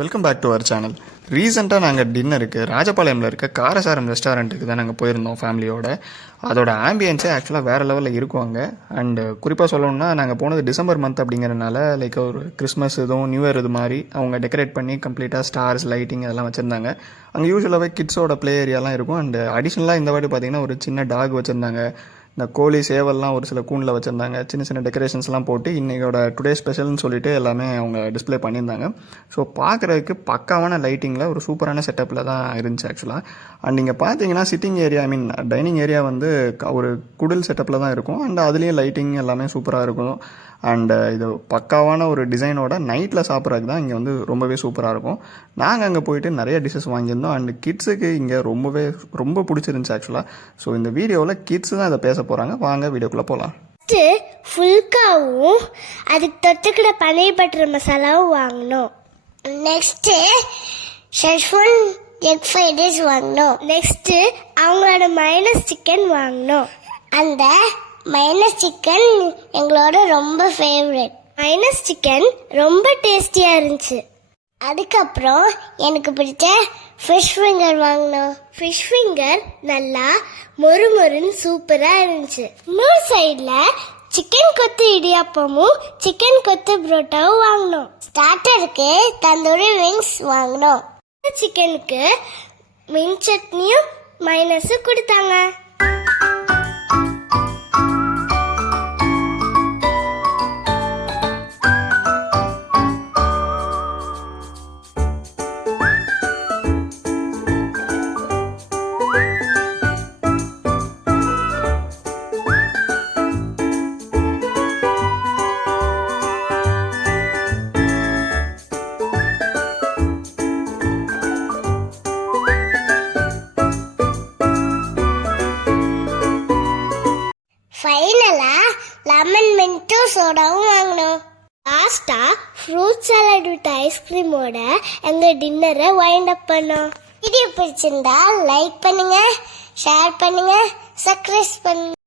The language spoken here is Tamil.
Welcome back to our channel. ரீசெண்டாக நாங்கள் டின்னருக்கு ராஜபாளையமில் இருக்க காரசாரம் ரெஸ்டாரண்ட்டுக்கு தான் நாங்கள் போயிருந்தோம் ஃபேமிலியோட. அதோட ஆம்பியன்ஸே ஆக்சுவலாக வேறு லெவலில் இருக்கும் அங்கே. அண்டு குறிப்பாக சொல்லணும்னா நாங்கள் போனது டிசம்பர் மந்த் அப்படிங்கிறனால லைக் ஒரு கிறிஸ்மஸ் இதுவும் நியூ இயர் இது மாதிரி அவங்க டெக்கரேட் பண்ணி கம்ப்ளீட்டாக ஸ்டார்ஸ் லைட்டிங் அதெல்லாம் வச்சுருந்தாங்க. அங்கே யூஸ்வலாகவே கிட்ஸோட ப்ளே ஏரியாலாம் இருக்கும். அண்டு அடிஷ்னலாக இந்த வாட்டி பார்த்திங்கன்னா ஒரு சின்ன டாக் வச்சுருந்தாங்க. இந்த கோழி சேவல்லாம் ஒரு சில கூண்டில் வச்சுருந்தாங்க. சின்ன சின்ன டெக்கரேஷன்ஸ்லாம் போட்டு இன்றைக்கோட டுடே ஸ்பெஷல்னு சொல்லிட்டு எல்லாமே அவங்க டிஸ்பிளே பண்ணியிருந்தாங்க. ஸோ பார்க்குறதுக்கு பக்காவான லைட்டிங்கில் ஒரு சூப்பரான செட்டப்பில் தான் இருந்துச்சு ஆக்சுவலாக. அண்ட் நீங்கள் பார்த்தீங்கன்னா சிட்டிங் ஏரியா டைனிங் ஏரியா வந்து ஒரு குடில் செட்டப்பில் தான் இருக்கும். அண்ட் அதுலேயும் லைட்டிங் எல்லாமே சூப்பராக இருக்கும். அண்டு இது பக்காவான ஒரு டிசைனோட நைட்டில் சாப்பிட்றதுக்கு தான் இங்கே வந்து ரொம்பவே சூப்பராக இருக்கும். நாங்கள் அங்கே போயிட்டு நிறைய டிஷ்ஷஸ் வாங்கியிருந்தோம். அண்டு கிட்ஸுக்கு இங்கே ரொம்ப பிடிச்சிருந்துச்சு ஆக்சுவலாக. ஸோ இந்த வீடியோவில் கிட்ஸ் தான் இதை பேச போகிறாங்க. வாங்க வீடியோக்குள்ளே போகலாம். ஃபுல்காவும் அதுக்கு தொட்டுக்கிற பன்னீர் பட்டர் மசாலாவும் வாங்கினோம். Next schezwan egg fried rice வாங்கினோம். நெக்ஸ்ட்டு அவங்களோட மைனஸ் சிக்கன் வாங்கினோம். அந்த மைனஸ் சிக்கன் எங்களோட ரொம்ப ஃபேவரட். மைனஸ் சிக்கன் ரொம்ப டேஸ்டியாக இருந்துச்சு. அதுக்கப்புறம் எனக்கு பிடிச்ச ஃபிஷ் ஃபிங்கர் வாங்கினோம். ஃபிஷ் ஃபிங்கர் நல்லா மொறுமொறுன்னு சூப்பராக இருந்துச்சு. இன்னொரு சைடில் சிக்கன் கொத்து இடியாப்பமும் சிக்கன் கொத்து புரோட்டாவும் வாங்கினோம். ஸ்டார்டருக்கு தந்தூரி விங்ஸ் வாங்கினோம். சிக்கனுக்கு மின் சட்னியும் மைனஸும் கொடுத்தாங்க. ஃபைனலா லெமன் மின்ட் சோடாவும் வாங்கினோம். லாஸ்டா ஃப்ரூட் சாலட் வித் ஐஸ்கிரீமோட எங்க டின்னரை வைண்ட் அப் பண்ணோம். வீடியோ பிடிச்சிருந்தா லைக் பண்ணுங்க, ஷேர் பண்ணுங்க, சப்ஸ்கிரைப் பண்ணுங்க.